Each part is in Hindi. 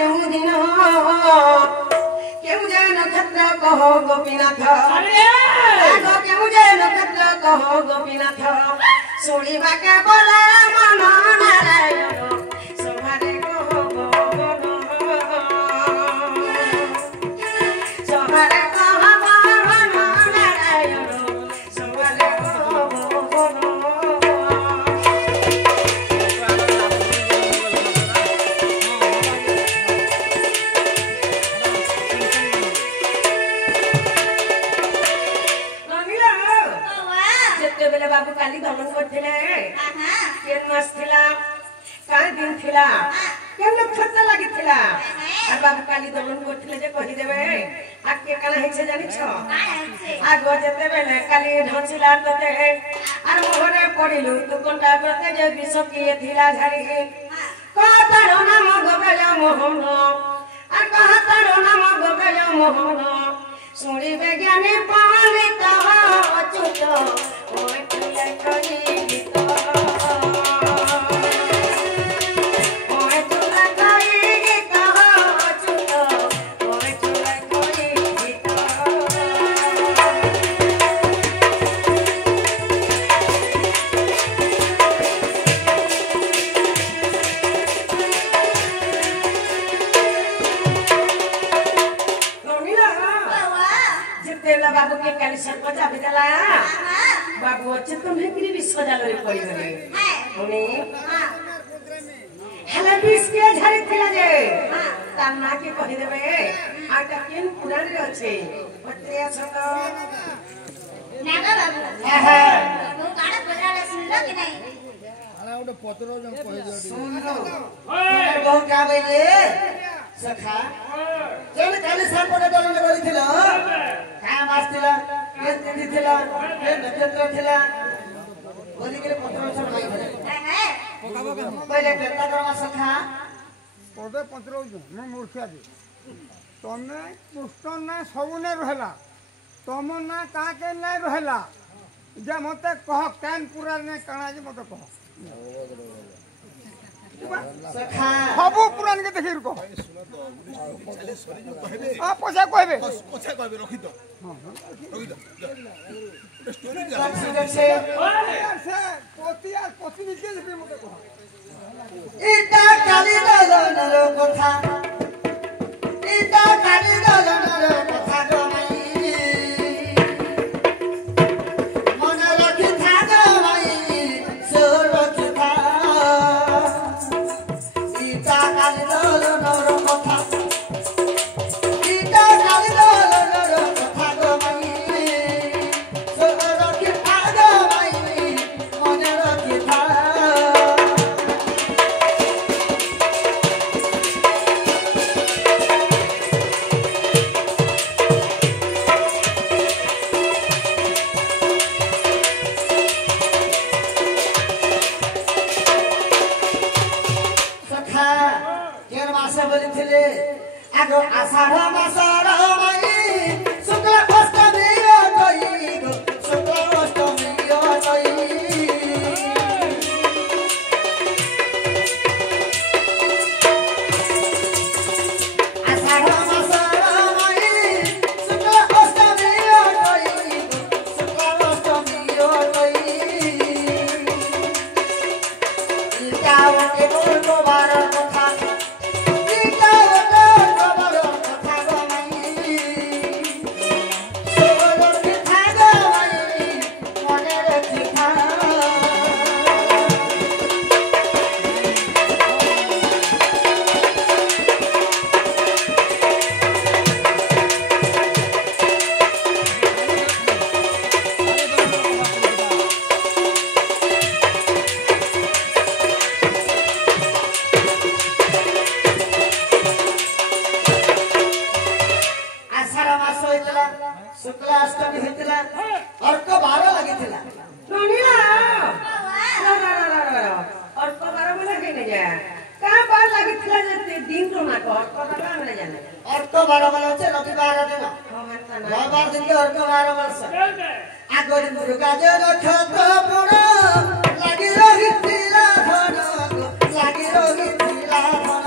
केहू दिन केहू जे नक्षत्र कहो गोपीनाथ आगो केहू जे नक्षत्र कहो गोपीनाथ सुनिबा के बोला मन नारायण सभारे कहो मन सभारे कहो मन नारायण सभारे कहो मन बाबू काली दमन करथिले केन मास थिला का दिन थिला केन नक्षत्र लागिथिला आ बाबू काली दमन करथिले जे कहि देबे आ के काना हेछे जानि छ आ गो जते बेले काली ढंचिला तते आर मोहरे पडिलु तू कोंटा प्रते जे विष किए थिला झाड़ी कहतारो नाम गोबेल मोहन आ कहतारो नाम गोबेल मोहन सुनिबे ज्ञानी पालित अच्युत ओए तुले कहि गीत ओए तुले कहि गीत अच्युत ओए तुले कहि गीत बाबू के काली सर्प जाबे दला बाबू अच्छे तुम्हें गिरी विश्वजाल रे पड़ी गले उनी हला विष के झरी थिला जे ताना के कहि देबे आटा केन पुराण रे अछि पत्रिया सत नागा बाबू बाबू काडा पत्राले सुनलो कि नहीं आला ओटे पत्रो जम कहि दे सुनलो बहुत का बइले सखा जेन काली सर्प ने दलन करिथिला काम आस्तिला के तिथि थिला के नक्षत्र थिला बोली के पत्र सब नहीं भले पहले केता करमा सखा पदे पत्र मैं मूर्खा दे तमे पुष्ट ना सब ने रहला तम ना का के नै रहला जे मते कह कान पूरा ने काना जे मते कह सखा सबु पुराण के देखि रुको आ पछा कहबे रखि दो स्टोरी से पति निके जे मते कह इटा काली दलनर कथा इटा काली दलनर कथा गमाई मन रखि था गमाई सुरक्षिता इटा काली दलनर कथा इटा काली दलनर कथा गमाई सुरक्षिता गमाई मन रखि था आगो आषाढ़ मासर मई शुक्ल अष्टमी गई गो शुक्ल अष्टमी गई आषाढ़ मासर मई शुक्ल अष्टमी गई गो शुक्ल अष्टमी गई इटाओ के बोलो बार कथा शुक्ला अष्टमी हेतिला अर्क 12 लागिथिला नोनिला अर्क 12 में लगे ने जा का बार लागिथिला जे दिन तो ना को अर्क 12 में जाने अर्क 12 वाला छे रविवार दिन रविवार दिन के अर्क 12 वर्ष आगो दिन दुर्गा जे नक्षत्र पुर लागि रहिथिला धन लागि रहिथिला धन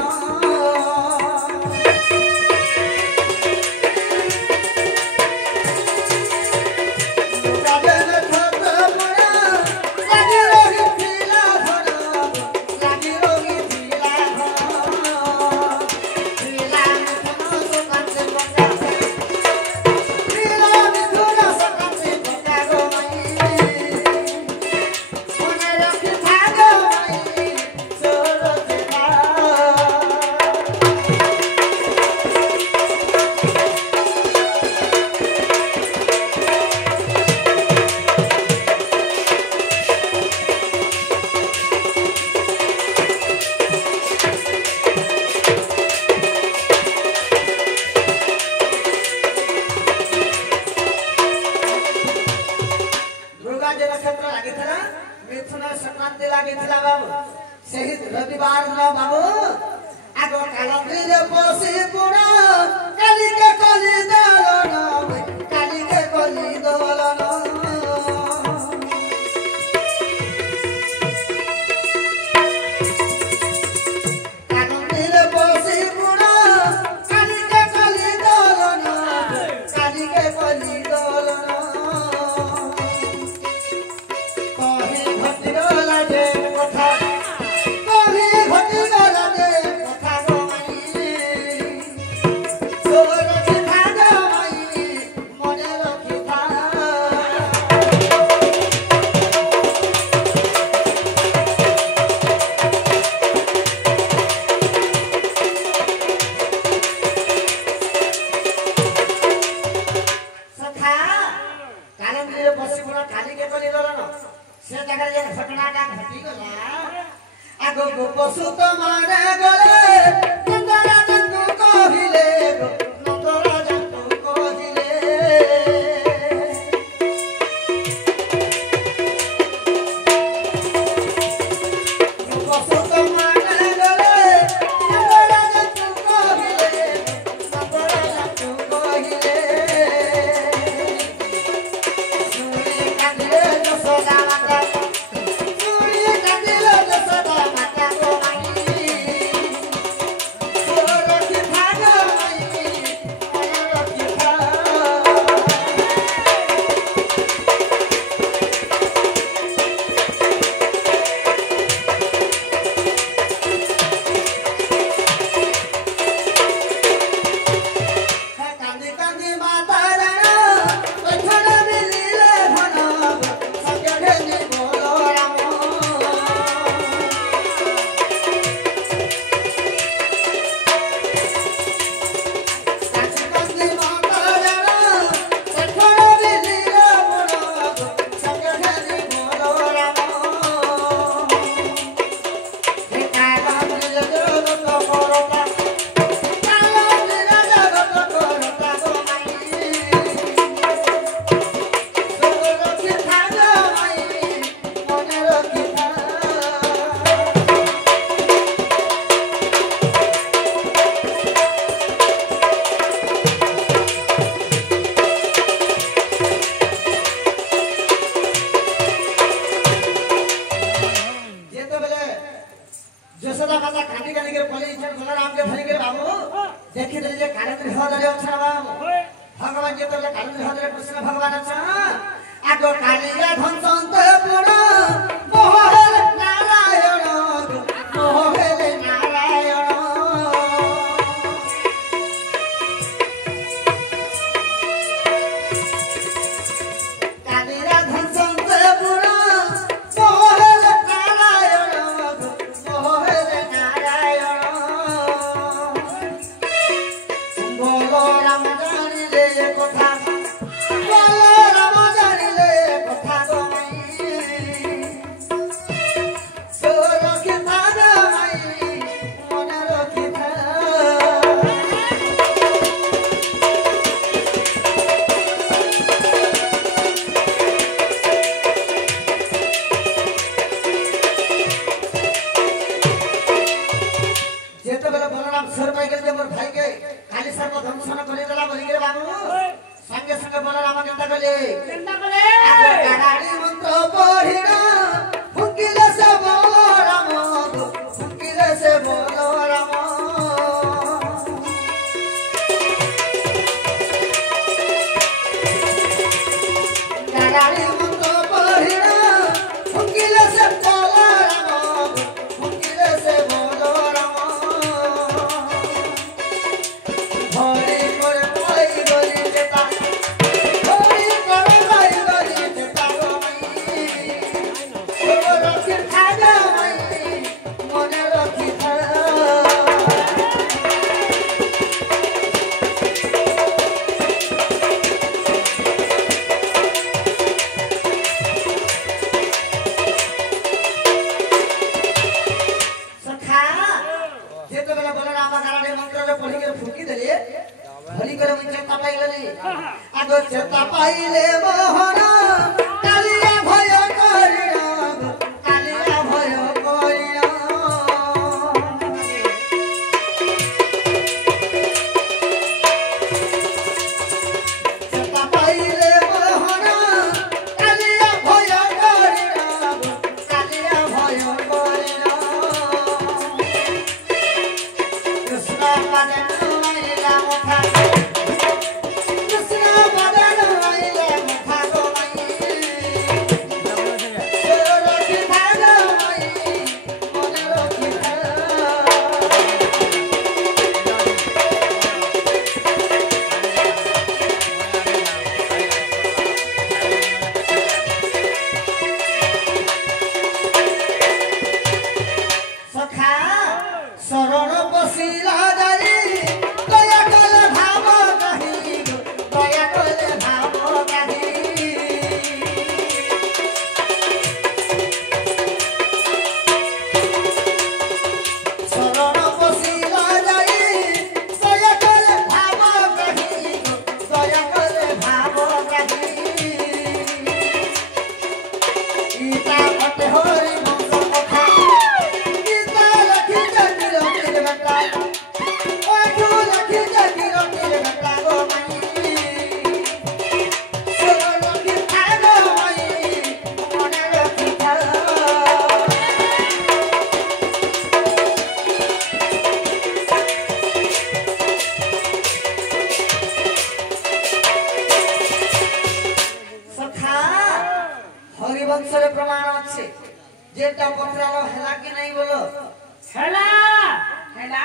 काटी काटी के पले इच्छा बलराम के धरी के बाबू देखि दे जे काले गृह दरे अच्छा बाबू भगवान जे तले काले गृह दरे कृष्ण भगवान अच्छा आगो कालिया धन संत पुरा मोहल नारायण मोहल नारायण कालिया धन संत पुरा मोहल नारायण मोहल नारायण बोलो राम जानिले कथा बोलो राम जानिले कथा बलराम सर पाई गए मोर भाई के काली सर को ध्वंसन कर देला बोली के बाबू संगे संगे बलराम केंता कले गाड़ी मंत्र पढ़िना फुकिले से बलराम फुकिले से बलराम गाड़ी मंत्र पढ़िना फुकिले से बलराम फुकिले से बलराम हरि कर पाई गरी देता हरि कर पाई गरी देता ओ रखी थागा मने रखी था सखा जेते बेला बलराम गाड़ी मंत्र रे पढ़ी के फुकी देले हरि कर मुझे चेता पाइले आगो चेता पाइले मोहन कालिया भय करिया कालिया भय करिया चेता पाइले मोहन कालिया भय करिया कालिया भय करिया कृष्ण पादन आइला मुखा कृष्ण पादन आइला मुखा गो रखी थागा मने रखी था सखा शरण बसिला जाई दया कले भाव कही दया कले भाव कही शरण बसिला जाई दया कले भाव कही दया कले भाव कही ईता फटे होई मंत्र कथा ईता लखी जटिल निर्भता ओ जो लखी जटिल निर्भता गो मई सोलो लखी थागो मई मने रखी था सखा हरिवंश रे प्रमाण अछि जेटा पत्रालो हेला कि नहीं बोलो हेला हेला